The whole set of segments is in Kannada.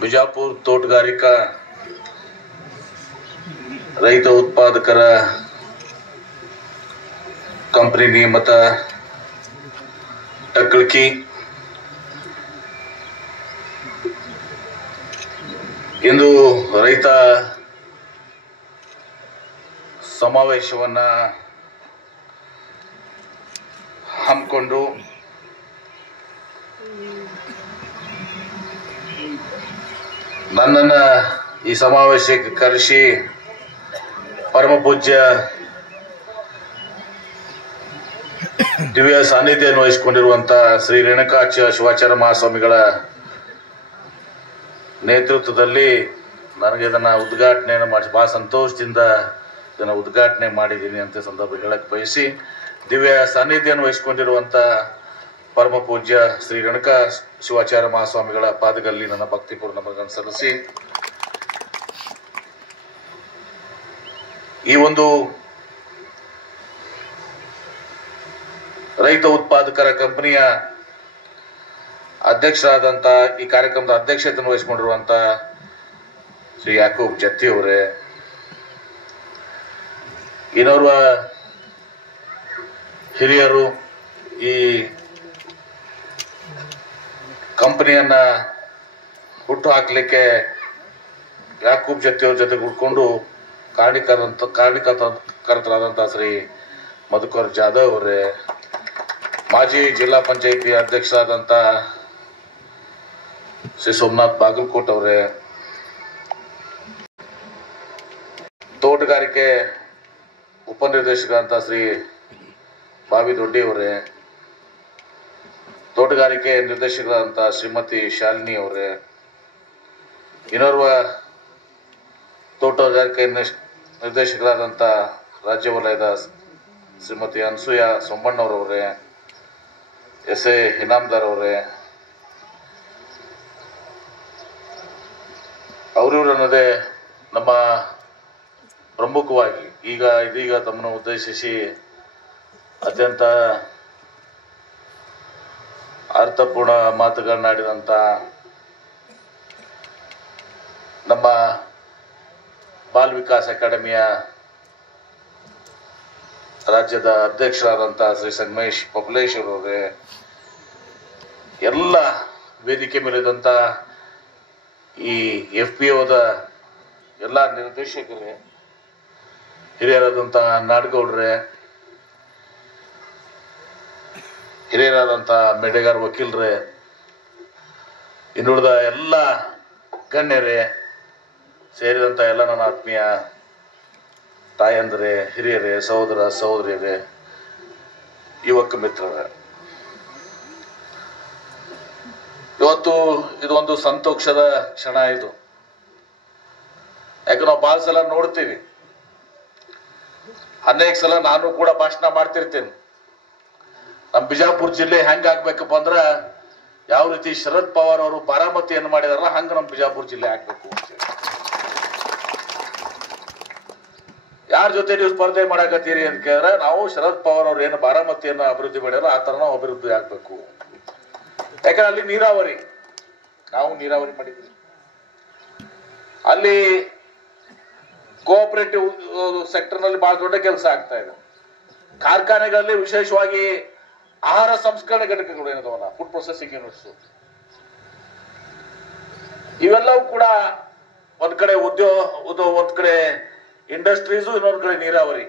ಬಿಜಾಪುರ ತೋಟಗಾರಿಕಾ ರೈತ ಉತ್ಪಾದಕರ ಕಂಪನಿ ನೇಮಕ ಟಕ್ಕಳಕಿ ಇಂದು ರೈತ ಸಮಾವೇಶವನ್ನ ಹಮ್ಮಿಕೊಂಡು ನನ್ನನ್ನು ಈ ಸಮಾವೇಶಕ್ಕೆ ಕರೆಸಿ ಪರಮ ಪೂಜ್ಯ ದಿವ್ಯ ಸಾನ್ನಿಧ್ಯವನ್ನು ವಹಿಸಿಕೊಂಡಿರುವಂತಹ ಶ್ರೀ ರೇಣುಕಾಚಾರ್ಯ ಶಿವಾಚಾರ್ಯ ಮಹಾಸ್ವಾಮಿಗಳ ನೇತೃತ್ವದಲ್ಲಿ ನನಗೆ ಇದನ್ನ ಉದ್ಘಾಟನೆಯನ್ನು ಮಾಡಿ ಬಹಳ ಸಂತೋಷದಿಂದ ಇದನ್ನು ಉದ್ಘಾಟನೆ ಮಾಡಿದ್ದೀನಿ ಅಂತ ಸಂದರ್ಭ ಹೇಳಕ್ಕೆ ಬಯಸಿ, ದಿವ್ಯ ಸಾನ್ನಿಧ್ಯವನ್ನು ವಹಿಸಿಕೊಂಡಿರುವಂತ ಪರಮ ಪೂಜ್ಯ ಶ್ರೀ ರೇಣುಕಾ ಶಿವಾಚಾರ್ಯ ಮಹಾಸ್ವಾಮಿಗಳ ಪಾದಗಳಲ್ಲಿ ನನ್ನ ಭಕ್ತಿಪೂರ್ಣ ನಮನಗಳನ್ನು ಸಲ್ಲಿಸಿ, ಈ ಒಂದು ರೈತ ಉತ್ಪಾದಕರ ಕಂಪನಿಯ ಅಧ್ಯಕ್ಷರಾದಂತ ಈ ಕಾರ್ಯಕ್ರಮದ ಅಧ್ಯಕ್ಷತೆಯನ್ನು ವಹಿಸಿಕೊಂಡಿರುವಂತ ಶ್ರೀ ಯಾಕೂಬ್ ಜತ್ತಿ ಅವರೇ, ಇನ್ನೋರ್ವ ಹಿರಿಯರು ಈ ಕಂಪನಿಯನ್ನ ಹುಟ್ಟು ಹಾಕಲಿಕ್ಕೆ ಯಾಕೂಬ್ ಜತ್ತಿ ಅವ್ರ ಜೊತೆ ಉಳ್ಕೊಂಡು ಕಾರಣಕರ್ತರಾದಂತಹ ಶ್ರೀ ಮಧುಕರ್ ಜಾಧವ್ ಅವರೇ, ಮಾಜಿ ಜಿಲ್ಲಾ ಪಂಚಾಯಿತಿ ಅಧ್ಯಕ್ಷರಾದಂತ ಶ್ರೀ ಸೋಮನಾಥ್ ಬಾಗಲಕೋಟ್ ಅವರೇ, ತೋಟಗಾರಿಕೆ ಉಪನಿರ್ದೇಶಕರಾದಂತ ಶ್ರೀ ಬಾವಿ ದೊಡ್ಡಿ ಅವರೇ, ತೋಟಗಾರಿಕೆ ನಿರ್ದೇಶಕರಾದಂತ ಶ್ರೀಮತಿ ಶಾಲಿನಿ ಅವರೇ, ಇನ್ನೋರ್ವ ತೋಟಗಾರಿಕೆ ನಿರ್ದೇಶಕರಾದಂತ ರಾಜ್ಯ ವಲಯದ ಶ್ರೀಮತಿ ಅನ್ಸೂಯ ಸೊಮ್ಮಣ್ಣವರವರೇ, ಎಸ್ ಎ ಇನಾಮ್ದಾರ್ ಅವರೇ, ಅವರಿವರನ್ನದೇ ನಮ್ಮ ಪ್ರಮುಖವಾಗಿ ಇದೀಗ ತಮ್ಮನ್ನು ಉದ್ದೇಶಿಸಿ ಅತ್ಯಂತ ಅರ್ಥಪೂರ್ಣ ಮಾತುಗಳನ್ನಾಡಿದಂತ ನಮ್ಮ ಬಾಲ್ ವಿಕಾಸ್ ಅಕಾಡೆಮಿಯ ರಾಜ್ಯದ ಅಧ್ಯಕ್ಷರಾದಂತಹ ಶ್ರೀ ಸಂಗಮೇಶ್ ಪಬ್ಲೇಶ್ ಅವರವರೇ, ಎಲ್ಲ ವೇದಿಕೆ ಮೇಲಿದಂತ ಈ FPOದ ಎಲ್ಲ ನಿರ್ದೇಶಕರೇ, ಹಿರಿಯರಾದಂತಹ ನಾಡಗೌಡ್ರೆ, ಹಿರಿಯರಾದಂಥ ಮೇಡೆಗಾರ್ ವಕೀಲರೇ, ಇನ್ನುಳಿದ ಎಲ್ಲ ಗಣ್ಯರೇ ಸೇರಿದಂಥ ಎಲ್ಲ ನನ್ನ ಆತ್ಮೀಯ ತಾಯಂದ್ರೆ, ಹಿರಿಯರೇ, ಸಹೋದರ ಸಹೋದರಿಯರೇ, ಯುವಕ ಮಿತ್ರರೇ, ಇವತ್ತು ಇದೊಂದು ಸಂತೋಷದ ಕ್ಷಣ. ಇದು ಯಾಕೆ ನಾವು ಬಹಳ ಸಲ ನೋಡ್ತೀವಿ, ಅನೇಕ ಸಲ ನಾನು ಕೂಡ ಭಾಷಣ ಮಾಡ್ತಿರ್ತೇನೆ. ನಮ್ಮ ಬಿಜಾಪುರ ಜಿಲ್ಲೆ ಹೆಂಗಾಗ್ಬೇಕಪ್ಪ ಅಂದ್ರ ಯಾವ ರೀತಿ ಶರದ್ ಪವಾರ್ ಅವರು ಬಾರಾಮತಿಯನ್ನು ಮಾಡಿದಾರಲ್ಲ ಹಂಗ ನಮ್ಮ ಬಿಜಾಪುರ ಜಿಲ್ಲೆ ಆಗ್ಬೇಕು ಅಂತ. ಯಾರ ಜೊತೆ ನೀವು ಸ್ಪರ್ಧೆ ಮಾಡಕತ್ತೀರಿ ಅಂತ ಕೇಳಿದ್ರೆ, ನಾವು ಶರದ್ ಪವಾರ್ ಅವ್ರು ಏನು ಬಾರಾಮತಿಯನ್ನು ಅಭಿವೃದ್ಧಿ ಮಾಡ್ಯಾರ ಆ ತರ ನಾವು ಅಭಿವೃದ್ಧಿ ಆಗ್ಬೇಕು. ಯಾಕಂದ್ರೆ ಅಲ್ಲಿ ನೀರಾವರಿ, ನಾವು ನೀರಾವರಿ ಮಾಡಿದ್ವಿ, ಅಲ್ಲಿ ಕೋಆಪರೇಟಿವ್ ಸೆಕ್ಟರ್ ನಲ್ಲಿ ಬಹಳ ದೊಡ್ಡ ಕೆಲಸ ಆಗ್ತಾ ಇದೆ. ಕಾರ್ಖಾನೆಗಳಲ್ಲಿ ವಿಶೇಷವಾಗಿ ಆಹಾರ ಸಂಸ್ಕರಣೆ ಘಟಕಗಳು ಏನದವಲ್ಲ, ಫುಡ್ ಪ್ರೊಸೆಸಿಂಗ್ ಯೂನಿಟ್ಸ್, ಇವೆಲ್ಲವೂ ಕೂಡ ಒಂದ್ ಕಡೆ ಒಂದ್ ಕಡೆ ಇಂಡಸ್ಟ್ರೀಸು, ಇನ್ನೊಂದ್ ಕಡೆ ನೀರಾವರಿ.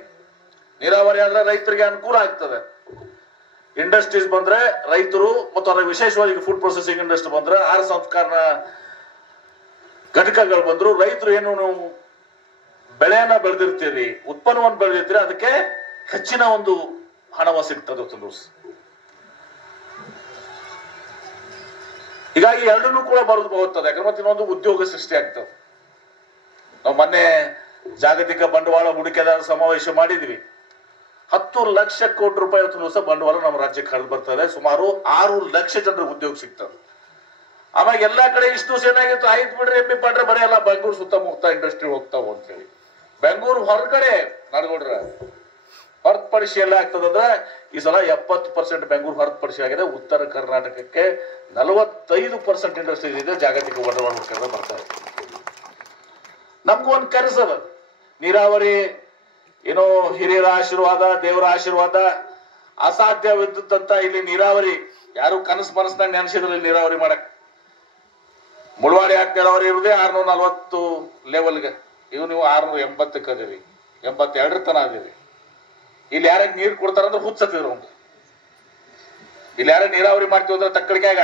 ನೀರಾವರಿ ಆದ್ರೆ ರೈತರಿಗೆ ಅನುಕೂಲ ಆಗ್ತದೆ. ಇಂಡಸ್ಟ್ರೀಸ್ ಬಂದ್ರೆ ರೈತರು, ಮತ್ತು ಅದರ ವಿಶೇಷವಾಗಿ ಫುಡ್ ಪ್ರೊಸೆಸಿಂಗ್ ಇಂಡಸ್ಟ್ರಿ ಬಂದ್ರೆ, ಆಹಾರ ಸಂಸ್ಕರಣಾ ಘಟಕಗಳು ಬಂದ್ರು, ರೈತರು ಏನು ನೀವು ಬೆಳೆಯನ್ನ ಬೆಳೆದಿರ್ತೀರಿ, ಉತ್ಪನ್ನವನ್ನು ಬೆಳೆದಿರ್ತೀರಿ, ಅದಕ್ಕೆ ಹೆಚ್ಚಿನ ಒಂದು ಹಣವ ಸಿಗ್ತದೆ. ಹೀಗಾಗಿ ಎರಡನ್ನೂ ಕೂಡ ಬರೆದು ಹೋಗ್ತದೆ. ಯಾಕಂದ್ರೆ ಮತ್ತೆ ಇನ್ನೊಂದು ಉದ್ಯೋಗ ಸೃಷ್ಟಿ ಆಗ್ತದೆ. ನಾವು ಮೊನ್ನೆ ಜಾಗತಿಕ ಬಂಡವಾಳ ಹೂಡಿಕೆದಾರರ ಸಮಾವೇಶ ಮಾಡಿದ್ವಿ. 10 ಲಕ್ಷ ಕೋಟಿ ರೂಪಾಯಿ ದಿವಸ ಬಂಡವಾಳ ನಮ್ಮ ರಾಜ್ಯಕ್ಕೆ ಹರಿದು ಬರ್ತದೆ. ಸುಮಾರು 6 ಲಕ್ಷ ಜನರಿಗೆ ಉದ್ಯೋಗ ಸಿಗ್ತದೆ. ಆಮೇಲೆ ಎಲ್ಲಾ ಕಡೆ ಇಷ್ಟು ಏನಾಗಿತ್ತು, ಆಯ್ತು ಬಿಡ್ರಿ ಎಮ್ಮಿ ಪಾಡ್ರೆ ಬರೀ ಎಲ್ಲ ಬೆಂಗಳೂರು ಸುತ್ತಮುತ್ತ ಇಂಡಸ್ಟ್ರಿ ಹೋಗ್ತಾವ ಅಂತ ಹೇಳಿ. ಬೆಂಗಳೂರು ಹೊರಗಡೆ ನಡ್ಕೊಡ್ರ ಹೊರತುಪಡಿಸಿ ಎಲ್ಲ ಆಗ್ತದಂದ್ರೆ ಈ ಸಲ 70% ಬೆಂಗಳೂರು ಹೊರತುಪಡಿಸಿ ಆಗಿದೆ. ಉತ್ತರ ಕರ್ನಾಟಕಕ್ಕೆ 45% ಇಂಡಸ್ಟ್ರೀಸ್ ಇದೆ, ಜಾಗತಿಕ ಬಂಡವಾಳ ಹೂಡಿಕೆ ಬರ್ತಾರೆ. ನಮಗೂ ಒಂದು ಕನಸದ ನೀರಾವರಿ, ಏನೋ ಹಿರಿಯರ ಆಶೀರ್ವಾದ, ದೇವರ ಆಶೀರ್ವಾದ. ಅಸಾಧ್ಯವಿದ್ದಂತ ಇಲ್ಲಿ ನೀರಾವರಿ ಯಾರು ಕನಸು ಮನಸ್ಸಿನಾಗ ನೆನೆಸಿದ್ರಲ್ಲಿ ನೀರಾವರಿ ಮಾಡಕ್. ಮುಳವಾಡಿ ಯಾಕೆ ನೀರಾವರಿ ಇರುವುದೇ 640 ಲೆವೆಲ್ಗೆ, ಇವು ನೀವು 680ಕ್ಕೆ ಅದಿರಿ, 82 ತನ ಅದಿರಿ. ಇಲ್ಲಿ ಯಾರ್ಯಾಗ ನೀರು ಕೊಡ್ತಾರಂದ್ರೆ ಹುಚ್ಚತ್ತಿದ್ರು ಅವ್ನು. ಇಲ್ಲಿ ಯಾರ ನೀರಾವರಿ ಮಾಡ್ತೀವಿ ಅಂದ್ರೆ ತಕ್ಕಡಿಗ್ಯಾಗ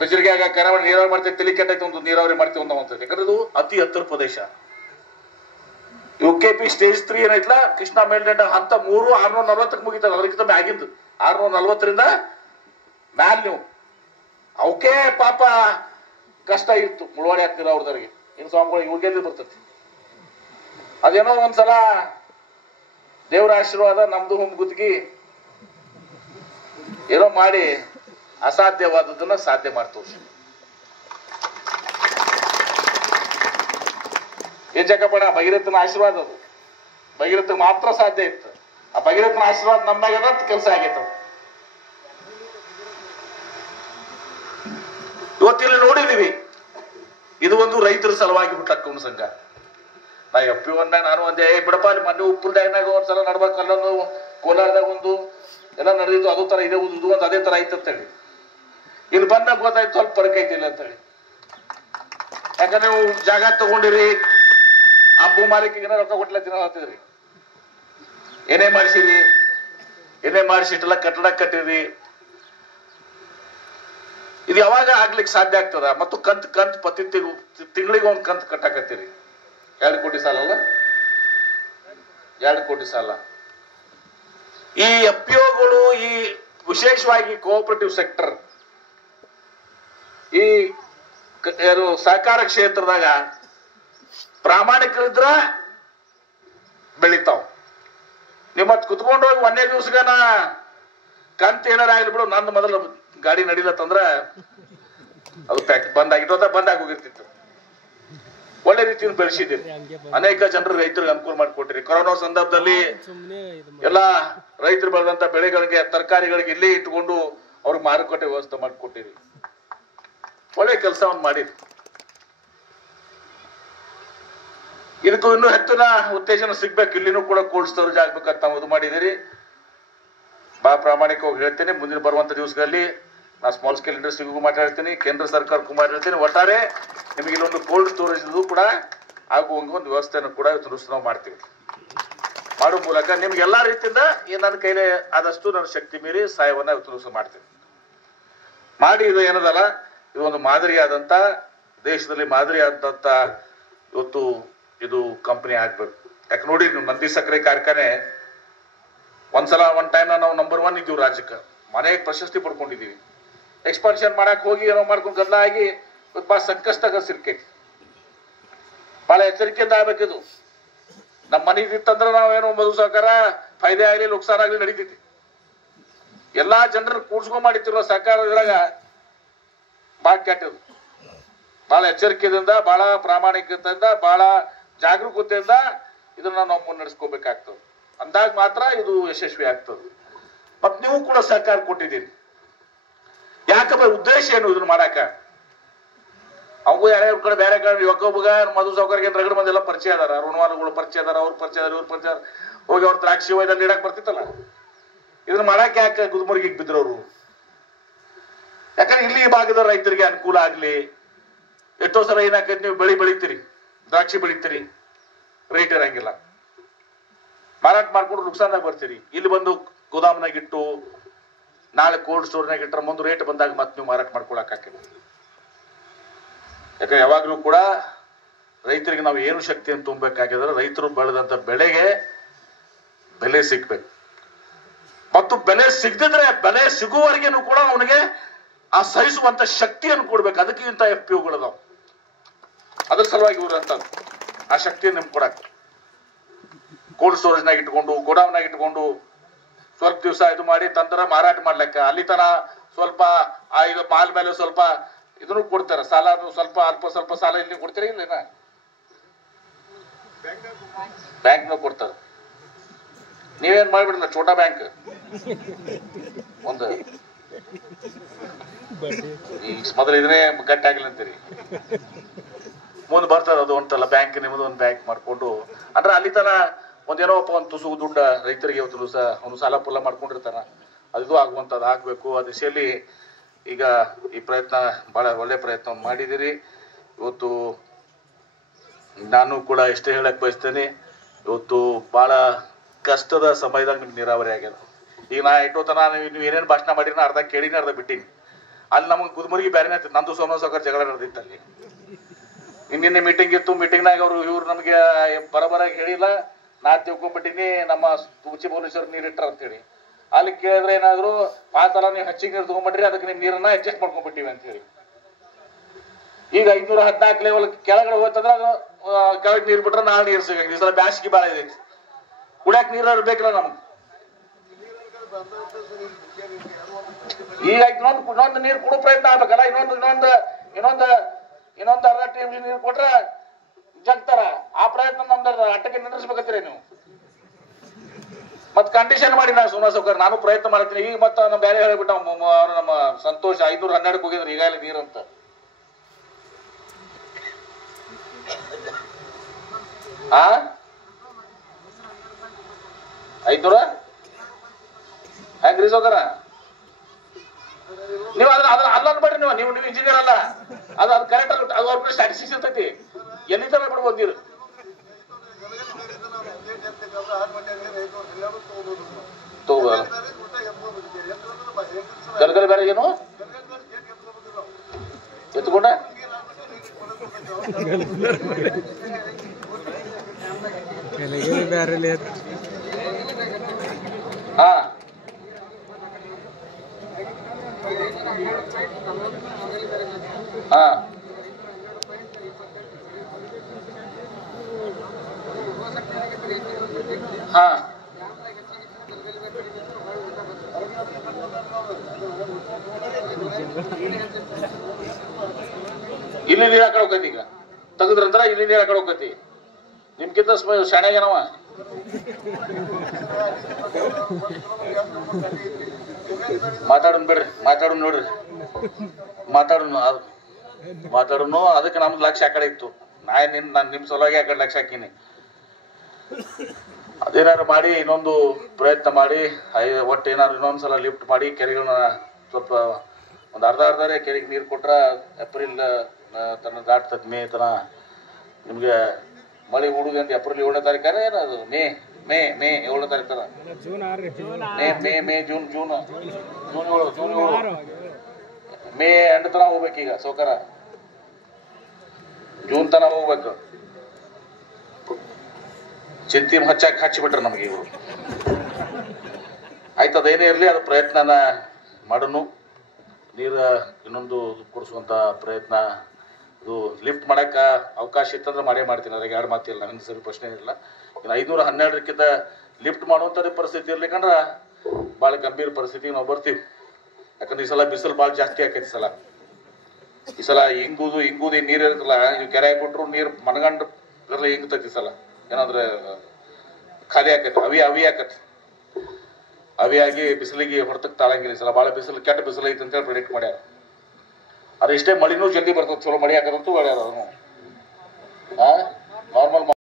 ಬೆಜರಿಗ್ಯಾಗ ಕರಾವಳಿ ನೀರಾವರಿ ಮಾಡ್ತೀವಿ, ತಲೆ ಕೆಟ್ಟೈತಿ ಒಂದು ನೀರಾವರಿ ಮಾಡ್ತೀವಿ ಅಂತ. ಯಾಕಂದ್ರೆ ಇದು ಅತಿ ಎತ್ತರ ಪ್ರದೇಶ. UKP ಸ್ಟೇಜ್ 3 ಏನೈತ್ಲ, ಕೃಷ್ಣಾ ಮೇಲ್ದಂಡ ಹಂತ 3 640ಕ್ಕೆ ಮುಗಿತದ. ಅದಕ್ಕಿಂತ ಮ್ಯಾಗಿಂದು 640ರಿಂದ ಮ್ಯಾಲ ನೀವು ಅವಕ್ಕೆ ಪಾಪ ಕಷ್ಟ ಇತ್ತು. ಮುಳವಾಡಿ ಹಾಕ್ತಿರ ಅವ್ರದವ್ರಿಗೆ, ಇನ್ನು ಸ್ವಾಮಿಗಳು ಇವ್ರಿಗೆ ಬರ್ತತಿ. ಅದೇನೋ ಒಂದ್ಸಲ ದೇವರ ಆಶೀರ್ವಾದ, ನಮ್ದು ಗುತ್ತಿಗೆ ಏನೋ ಮಾಡಿ ಅಸಾಧ್ಯವಾದದನ್ನ ಸಾಧ್ಯ ಮಾಡ್ತೋರಿ. ಏನ್ ಜಗಪ್ಪಣ, ಭಗೀರಥನ ಆಶೀರ್ವಾದ ಅದು. ಭಗೀರಥ ಮಾತ್ರ ಸಾಧ್ಯ ಇತ್ತು. ಆ ಭಗೀರಥನ ಆಶೀರ್ವಾದ ನಮ್ಮಾಗದ ಕೆಲಸ ಆಗೈತೆ. ಇವತ್ತಿಲ್ಲಿ ನೋಡಿದೀವಿ, ಇದು ಒಂದು ರೈತರ ಸಲುವಾಗಿ ಹುಟ್ಟಕ್ಕ ಸಂಘ. ನಾ FP1 ನಾನು ಒಂದೇ ಬಿಡಪ್ಪ, ಅಲ್ಲಿ ಮೊನ್ನೆ ಉಪ್ಪುಲ್ ಡ್ಯಾಮ್ನಾಗ ಒಂದ್ಸಲ ನಡ್ಬೇಕು, ಅಲ್ಲೊಂದು ಕೋಲಾರದಾಗ ಒಂದು ಎಲ್ಲ ನಡೆದಿದ್ದು, ಅದು ತರ ಇದೆ, ಇದು ಒಂದು ಅದೇ ತರ ಐತೆ ಅಂತೇಳಿ. ಇಲ್ಲಿ ಬಂದಾಗ ಗೊತ್ತಾಯ್ತು ಸ್ವಲ್ಪ ಫರಕ್ ಐತಿಲ್ಲ ಅಂತೇಳಿ. ಯಾಕಂದ್ರೆ ನೀವು ಜಾಗ ತಗೊಂಡಿರಿ, ಆ ಭೂ ಮಾಲೀಕಿಗೆ ಏನೋ ರೊಕ್ಕ ಕೊಟ್ಲ ತಿನ್ನೋ ಹೇಳ್ತಿದ್ರಿ, ಏನೇ ಮಾಡಿಸಿರಿ, ಏನೇ ಮಾಡಿಸಿಟ್ಟಲ್ಲ ಕಟ್ಟಡ ಕಟ್ಟಿರಿ. ಇದು ಯಾವಾಗ ಆಗ್ಲಿಕ್ಕೆ ಸಾಧ್ಯ ಆಗ್ತದ? ಮತ್ತು ಕಂತ್ ಪ್ರತಿ ತಿಂಗಳಿಗೆ ಒಂದು ಕಂತ್ ಕಟ್ಟಾಕತ್ತೀರಿ. 2 ಕೋಟಿ ಸಾಲ ಅಲ್ಲ, 2 ಕೋಟಿ ಸಾಲ. ಈ FPOಗಳು, ಈ ವಿಶೇಷವಾಗಿ ಕೋಆಪರೇಟಿವ್ ಸೆಕ್ಟರ್, ಈ ಸಹಕಾರ ಕ್ಷೇತ್ರದಾಗ ಪ್ರಾಮಾಣಿಕರಿದ್ರ ಬೆಳಿತಾವ್. ನಿಮ್ಮ ಕುತ್ಕೊಂಡು ಹೋಗಿ 1ನೇ ದಿವ್ಸಗನ ಕಂತ ಏನಾರ ಆಗ್ಲಿ ಬಿಡು, ನಂದು ಮೊದಲು ಗಾಡಿ ನಡಿಲತ್ತಂದ್ರ ಅದು ಬಂದಾಗಿ ಹೋಗಿರ್ತಿತ್ತು. ಒಳ್ಳೆ ರೀತಿಯಿಂದ ಬೆಳೆಸಿದ್ದೀರಿ. ಅನೇಕ ಜನರು ರೈತರಿಗೆ ಅನುಕೂಲ ಮಾಡಿಕೊಟ್ಟಿರಿ. ಕೊರೋನಾ ಸಂದರ್ಭದಲ್ಲಿ ಎಲ್ಲಾ ರೈತರು ಬೆಳೆದಂತ ಬೆಳೆಗಳಿಗೆ, ತರಕಾರಿಗಳಿಗೆ ಇಲ್ಲೇ ಇಟ್ಕೊಂಡು ಅವ್ರಿಗೆ ಮಾರುಕಟ್ಟೆ ವ್ಯವಸ್ಥೆ ಮಾಡಿಕೊಟ್ಟಿರಿ. ಒಳ್ಳೆ ಕೆಲಸವನ್ನು ಮಾಡಿರಿ. ಇದಕ್ಕೂ ಇನ್ನೂ ಹೆಚ್ಚಿನ ಉತ್ತೇಜನ ಸಿಗ್ಬೇಕು. ಇಲ್ಲಿನೂ ಕೂಡ ಕೋಲ್ಡ್ ಸ್ಟೋರೇಜ್ ಆಗ್ಬೇಕಂತ ತಾವು ಇದು ಮಾಡಿದಿರಿ. ಬಹಳ ಪ್ರಾಮಾಣಿಕವಾಗಿ ಹೇಳ್ತೇನೆ, ಮುಂದಿನ ಬರುವಂತ ದಿವಸಗಳಲ್ಲಿ ನಾ ಸ್ಮಾಲ್ ಸ್ಕೇಲ್ ಇಂಡಸ್ಟ್ರಿಗೂ ಮಾತಾಡ್ತೀನಿ, ಕೇಂದ್ರ ಸರ್ಕಾರಕ್ಕೂ ಮಾತಾಡ್ತೀನಿ. ಒಟ್ಟಾರೆ ನಿಮಗೆ ಇಲ್ಲೊಂದು ಕೋಲ್ಡ್ ಸ್ಟೋರೇಜ್ ಕೂಡ ಆಗುವಂಗ ಒಂದು ವ್ಯವಸ್ಥೆಯನ್ನು ಕೂಡ ಇವತ್ತು ನಾವು ಮಾಡ್ತೀವಿ. ಮಾಡೋ ಮೂಲಕ ನಿಮ್ಗೆ ಎಲ್ಲಾ ರೀತಿಯಿಂದ ನನ್ನ ಕೈಲೇ ಆದಷ್ಟು ನನ್ನ ಶಕ್ತಿ ಮೀರಿ ಸಹಾಯವನ್ನ ಇವತ್ತು ಮಾಡ್ತೀನಿ. ಮಾಡಿ ಇದು ಏನದಲ್ಲ, ಇದು ಒಂದು ಮಾದರಿಯಾದಂತ, ದೇಶದಲ್ಲಿ ಮಾದರಿಯಾದಂತ ಇವತ್ತು ಇದು ಕಂಪನಿ ಆಗ್ಬೇಕು. ಯಾಕೆ ನೋಡಿ, ನೀವು ನಂದಿ ಸಕ್ಕರೆ ಕಾರ್ಖಾನೆ ಒಂದ್ಸಲ ಒಂದ್ ಟೈಮ್ ನಾವು ನಂಬರ್ 1 ಇದ್ದೀವಿ ರಾಜ್ಯಕ್ಕೆ, ಮನೆಗೆ ಪ್ರಶಸ್ತಿ ಪಡ್ಕೊಂಡಿದ್ದೀವಿ. ಎಕ್ಸ್ಪಾನ್ಷನ್ ಮಾಡಕ್ ಹೋಗಿ ಏನೋ ಮಾಡ್ಕೊಂಡು ಗದ್ದಲ ಆಗಿ ಬಹಳ ಸಂಕಷ್ಟದಾಗ ಸಿಕ್ಕೈತಿ. ಬಹಳ ಎಚ್ಚರಿಕೆಯಿಂದ ಆಗ್ಬೇಕಿದು. ನಮ್ಮ ಮನೆಗೆ ಇತ್ತಂದ್ರೆ ನಾವೇನು ಮಧು ಸಹಕಾರ ಫಾಯ್ದೆ ಆಗ್ಲಿ ನುಕ್ಸಾನ್ ಆಗ್ಲಿ ನಡೀತೈತಿ. ಎಲ್ಲಾ ಜನರನ್ನು ಕೂಡ್ಸ್ಕೊಂಡ್ ಮಾಡಿತಿರೋ ಸಹಕಾರ ಇದ್ರಾಗ ಬಹಳ ಕೆಟ್ಟದು. ಬಹಳ ಎಚ್ಚರಿಕೆಯಿಂದ, ಬಹಳ ಪ್ರಾಮಾಣಿಕತೆಯಿಂದ, ಬಹಳ ಜಾಗರೂಕತೆಯಿಂದ ಇದನ್ನ ನಾವು ಮುನ್ನಡೆಸ್ಕೋಬೇಕಾಗ್ತದೆ. ಅಂದಾಗ ಮಾತ್ರ ಇದು ಯಶಸ್ವಿ ಆಗ್ತದೆ. ಮತ್ ನೀವು ಕೂಡ ಸಹಕಾರ ಕೊಟ್ಟಿದ್ದೀರಿ. ಯಾಕಂದ್ರೆ ಉದ್ದೇಶ ಏನು ಇದನ್ನ ಮಾಡಾಕ? ಅವು ಯಾರ್ಯಾರ ಕಡೆ ಬೇರೆ ಕಡೆ ಒಬ್ಬಗ ಮಧು ಸೌಕರ್ಯ ರಗಡ ಮಂದಿ ಪರಿಚಯ ಅದಾರ, ಋಣವಾರಗಳು ಪರಿಚಯ ಅದಾರ, ಅವ್ರು ಪರಿಚಯ ಅದಾರ, ಇವ್ರು ಪರಿಚಯ ಹೋಗಿ ಅವ್ರ ದ್ರಾಕ್ಷಿ ವಯದಲ್ಲಿ ಇಡಕ್ ಬರ್ತಿತ್ತಲ್ಲ. ಇದನ್ನ ಮಾಡಾಕ ಯಾಕೆ ಗುಲ್ಬರ್ಗಿಗೆ ಬಿದ್ರವ್ರು? ಯಾಕಂದ್ರೆ ಇಲ್ಲಿ ಈ ಭಾಗದ ರೈತರಿಗೆ ಅನುಕೂಲ ಆಗ್ಲಿ. ಎಷ್ಟೋ ಸಲ ಏನಾಕೈತಿ, ನೀವು ಬೆಳಿತೀರಿ, ದ್ರಾಕ್ಷಿ ಬೆಳಿತೀರಿ, ರೇಟ್ ಇರಂಗಿಲ್ಲ, ಮಾರಾಟ ಮಾಡ್ಕೊಂಡು ನುಕ್ಸಾನಾಗ ಬರ್ತೀರಿ. ಇಲ್ಲಿ ಬಂದು ಗೋದಾಮ್ನಾಗ ಇಟ್ಟು ನಾಳೆ ಕೋಲ್ಡ್ ಸ್ಟೋರ್ನಾಗ ಇಟ್ಟರೆ ಮುಂದೆ ರೇಟ್ ಬಂದಾಗ ಮತ್ತೆ ನೀವು ಮಾರಾಟ ಮಾಡ್ಕೊಳಕ್ ಹಾಕಿಲ್ಲ. ಯಾಕಂದ್ರೆ ಯಾವಾಗ್ಲೂ ಕೂಡ ರೈತರಿಗೆ ನಾವು ಏನು ಶಕ್ತಿಯನ್ನು ತುಂಬಬೇಕಾಗಿದ್ರೆ ರೈತರು ಬೆಳೆದಂತ ಬೆಳೆಗೆ ಬೆಲೆ ಸಿಗ್ಬೇಕು. ಮತ್ತು ಬೆಲೆ ಸಿಗದಿದ್ರೆ ಬೆಲೆ ಸಿಗುವವರೆಗೂ ಕೂಡ ಅವನಿಗೆ ಆ ಸಹಿಸುವಂತ ಶಕ್ತಿಯನ್ನು ಕೊಡ್ಬೇಕು. ಅದಕ್ಕಿಂತ FPOಗಳದಾವ್. ಅದ್ರ ಸಲುವಾಗಿ ಇವ್ರು ಅಂತ ಆ ಶಕ್ತಿಯನ್ನು ನಿಮ್ಗೆ ಕೊಡಕ್ ಕೋಲ್ಡ್ ಸ್ಟೋರೇಜ್ನಾಗ ಇಟ್ಕೊಂಡು, ಗೋಡೌನ್ನಾಗ ಇಟ್ಕೊಂಡು ಸ್ವಲ್ಪ ದಿವಸ ಇದು ಮಾಡಿ ತಂದ್ರ ಮಾರಾಟ ಮಾಡ್ಲಿಕ್ಕ ಅಲ್ಲಿ ತನ ಸ್ವಲ್ಪ ಇದು ಮಾಲ್ ಮೇಲೆ ಸ್ವಲ್ಪ ಇದನ್ನು ಕೊಡ್ತಾರ, ಸಾಲ ಸ್ವಲ್ಪ ಸ್ವಲ್ಪ ಸಾಲ ಇಲ್ಲಿ ಕೊಡ್ತೀರ ಇಲ್ಲ ಬ್ಯಾಂಕ್ನಾಗ ಕೊಡ್ತಾರ. ನೀವೇನ್ ಮಾಡ್ಬಿಡ್ಲ ಛೋಟಾ ಬ್ಯಾಂಕ್ ಒಂದು ಮೊದಲು ಇದನ್ನೇ ಗಟ್ಟಿ ಆಗಿಲ್ಲ ಅಂತೀರಿ, ಮುಂದೆ ಬರ್ತದ ಅದು ಒಂಟಲ್ಲ ಬ್ಯಾಂಕ್, ನಿಮ್ಮದು ಒಂದು ಬ್ಯಾಂಕ್ ಮಾಡ್ಕೊಂಡು ಅಂದ್ರೆ ಅಲ್ಲಿ ತನ ಒಂದೇನೋಪ್ಪ ಒಂದು ತುಸು ದುಡ್ಡ ರೈತರಿಗೆ ಇವತ್ತು ದಿವಸ ಒಂದು ಸಾಲ ಪುಲ್ಲ ಮಾಡ್ಕೊಂಡಿರ್ತಾನ, ಅದು ಆಗುವಂಥದ್ದು ಆಗ್ಬೇಕು. ಆ ದಿಶೆಯಲ್ಲಿ ಈಗ ಈ ಪ್ರಯತ್ನ ಬಹಳ ಒಳ್ಳೆ ಪ್ರಯತ್ನ ಮಾಡಿದಿರಿ. ಇವತ್ತು ನಾನು ಕೂಡ ಇಷ್ಟೇ ಹೇಳಕ್ ಬಯಸ್ತೇನೆ, ಇವತ್ತು ಬಹಳ ಕಷ್ಟದ ಸಮಯದಾಗ ನಿಮ್ಗೆ ನೀರಾವರಿ ಆಗ್ಯದ. ಈಗ ನಾ ಇಟ್ಟೋತನ ನೀವು ಏನೇನು ಭಾಷಣ ಮಾಡಿರಿ ನಾ ಅರ್ಧ ಕೇಳಿನಿ ಅರ್ಧ ಬಿಟ್ಟಿನಿ. ಅಲ್ಲಿ ನಮಗೆ ಗುದ್ಮುರ್ಗಿ ಬೇರೆನೇ ಆಗ್ತದೆ. ನಂದು ಸೋಮನಾಥ್ ಸಾವ್ಕಾರ್ ಜಗಳ ನಡೆದಿತ್ತು ಅಲ್ಲಿ. ನಿನ್ನೆ ಮೀಟಿಂಗ್ ಇತ್ತು, ಮೀಟಿಂಗ್ನಾಗ ಇವ್ರು ನಮಗೆ ಬರಬರಾಗಿ ಹೇಳಿಲ್ಲ, ನಾ ತಿಳ್ಕೊಂಡ್ಬಿಟ್ಟಿನಿ ನಮ್ಮ ತುಮಚಿ ಭುವನೇಶ್ವರ್ ನೀರು ಇಟ್ರ ಅಂತೇಳಿ. ಅಲ್ಲಿ ಕೇಳಿದ್ರೆ ಏನಾದ್ರು ಆ ಸಲ ನೀವು ಹೆಚ್ಚಿಗೆ ನೀರು ತಗೊಂಡ್ಬಿಟ್ರಿ, ಅದಕ್ಕೆ ನಿಮ್ ನೀರನ್ನ ಅಡ್ಜಸ್ಟ್ ಮಾಡ್ಕೊಂಡ್ಬಿಟ್ಟಿವಿ ಅಂತ ಹೇಳಿ. ಈಗ 514 ಲೆವೆಲ್ ಕೆಳಗಡೆ ಹೋಗ್ತಂದ್ರೆ ಅದು ಕೆಳಗೆ ನೀರು ಬಿಟ್ರೆ ನಾಳೆ ನೀರು ಸಿಗಂಗಿಲ್ಲ. ಈ ಸಲ ಬ್ಯಾಸಿಗೆ ಭಾಳ ಇದೈತಿ, ಕುಡಿಯಾಕ ನೀರು ಬೇಕಿಲ್ಲ ನಮ್ಗೆ. ಈಗ ಇನ್ನೊಂದು ನೀರು ಕೊಡೋ ಪ್ರಯತ್ನ ಆಗ್ಬೇಕಲ್ಲ. ಇನ್ನೊಂದು ಅರ್ಧ ಟೀಮ್ ನೀರು ಕೊಟ್ರೆ ಜಗ್ತಾರ. ಆ ಪ್ರಯತ್ನ ನಮ್ದು ಅಟ್ಟಕ್ಕೆ ನಿಂದ್ರಿಸ್ಬೇಕತ್ತೀರಿ ನೀವು. ಮತ್ ಕಂಡೀಷನ್ ಮಾಡಿ ನಾ ಸೋಮನಾಥ್ ಸಾವ್ಕಾರ್ ನಾನು ಪ್ರಯತ್ನ ಮಾಡ್ತೀನಿ. ಈಗ ಮತ್ತ ನಮ್ಮ ಬೇರೆ ಹೇಳ್ಬಿಟ್ಟ ನಮ್ಮ ಸಂತೋಷ್ 512 ಹೋಗಿದ್ರು ಈಗಾಗಲೇ ನೀರಂತ. ಆ 500 ಹೆಂಗ್ರಿ ಸಾವ್ಕಾರ? ನೀವು ಅದ್ರ ಅಲ್ಲನ್ಬೇಡ್ರಿ, ನೀವು ಇಂಜಿನಿಯರ್ ಅಲ್ಲ, ಅದು ಕರೆಕ್ಟ್ ಅಲ್ಲ. ಅದು ಅವ್ರ ಸ್ಟ್ಯಾಟಿಸ್ಟಿಕ್ಸ್ ಇರ್ತೈತಿ, ಎಲ್ಲಿ ತರ ಬಿಡ್ಬೋದು ನೀರು. ತಗೋಬೋದಲ್ಲ ಗಲಗಲ ಬೇರೆ ಏನು ಎತ್ಕೊಂಡ ಹಾ ಹಾ ಹಾ ಇಲ್ಲಿ ನೀರು ಹಾಕಡೆ ಹೋಗತಿ. ಈಗ ತೆಗದ್ರಂದ್ರ ಇಲ್ಲಿ ನೀರು ಹಾಕಡೆ ಹೋಗತಿ. ನಿಮ್ಗಿಂತ ಶಾಣೆಗೇನವ. ಮಾತಾಡೋಣ ಬಿಡ್ರಿ, ಮಾತಾಡೋಣ ನೋಡ್ರಿ, ಮಾತಾಡೋಣ. ಅದಕ್ಕೆ ನಮ್ದು ಲಕ್ಷ ಆ ಕಡೆ ಇತ್ತು. ನಾನು ನಿಮ್ ಸಲುವಾಗಿ ಆ ಕಡೆ ಲಕ್ಷ ಹಾಕಿನಿ. ಅದೇನಾದ್ರು ಮಾಡಿ ಇನ್ನೊಂದು ಪ್ರಯತ್ನ ಮಾಡಿ ಒಟ್ಟು ಏನಾದ್ರು ಇನ್ನೊಂದ್ಸಲ ಲಿಫ್ಟ್ ಮಾಡಿ ಕೆರೆಗಳನ್ನ ಸ್ವಲ್ಪ ಒಂದು ಅರ್ಧರೆ ಕೆರೆಗೆ ನೀರು ಕೊಟ್ರ ಏಪ್ರಿಲ್ ತನ ದಾಟ್ತದ, ಮೇ ತನ ನಿಮ್ಗೆ ಮಳೆ ಹುಡುಗ ಅಂತ. ಏಪ್ರಿಲ್ 7ನೇ ತಾರೀಕಾರ ಏನದು ಮೇ 7ನೇ ತಾರೀಕು ತರ ಜೂನ್ 7 ಮೇ ಎಂಡ್ ತನ ಹೋಗ್ಬೇಕೀಗ ಸೌಕರ. ಜೂನ್ ತನ ಹೋಗ್ಬೇಕು. ಚಿಂತಿ ಹಚ್ಚಿಬಿಟ್ರೆ ನಮಗೆ ಇವರು. ಆಯ್ತು, ಅದೇನೇ ಇರಲಿ, ಅದು ಪ್ರಯತ್ನನ ಮಾಡೋನು. ನೀರು ಇನ್ನೊಂದು ಕೊಡಿಸುವಂಥ ಪ್ರಯತ್ನ, ಅದು ಲಿಫ್ಟ್ ಮಾಡಕ್ಕ ಅವಕಾಶ ಇತ್ತಂದ್ರೆ ಮಾಡೇ ಮಾಡ್ತೀನಿ. ಅದ್ರಾಗ ಎರಡು ಮಾತಿಲ್ಲ, ನನಗೆ ಸರಿ ಪ್ರಶ್ನೆ ಇಲ್ಲ. ಇನ್ನು 512ಕ್ಕಿಂತ ಲಿಫ್ಟ್ ಮಾಡುವಂಥದ್ದೇ ಪರಿಸ್ಥಿತಿ ಇರ್ಲಿಕ್ಕಂದ್ರೆ ಭಾಳ ಗಂಭೀರ ಪರಿಸ್ಥಿತಿಗೆ ನಾವು ಬರ್ತೀವಿ. ಯಾಕಂದ್ರೆ ಈ ಸಲ ಬಿಸಿಲು ಭಾಳ ಜಾಸ್ತಿ ಆಕೈತಿ. ಈ ಸಲ ಹಿಂಗುದು ನೀರು ಇರುತ್ತಲ್ಲ, ನೀವು ಕೆರೆ ಹಾಕ್ಬಿಟ್ರು ನೀರು ಮನಗಂಡು ಹಿಂಗ್ತೈತಿ. ಈ ಸಲ ಏನಂದ್ರೆ ಖಾಲಿ ಆಕೈತಿ, ಅವಿ ಆಕತಿ. ಅವಿಯಾಗಿ ಬಿಸಿಲಿಗೆ ಹೊರತಕ್ಕೆ ತಾಳಂಗಿಲ್ಲ. ಈ ಸಲ ಭಾಳ ಬಿಸಿಲು, ಕೆಟ್ಟ ಬಿಸಿಲು ಐತಿ ಅಂತೇಳಿ ಪ್ರೆಡಿಕ್ಟ್ ಮಾಡ್ಯಾರ. ಅದು ಇಷ್ಟೇ ಮಳಿನೂ ಜಲ್ದಿ ಬರ್ತದೆ, ಚಲೋ ಮಳಿ ಹಾಕದಂತೂ ಹೇಳ್ಯಾರ. ಅದನ್ನು ನಾರ್ಮಲ್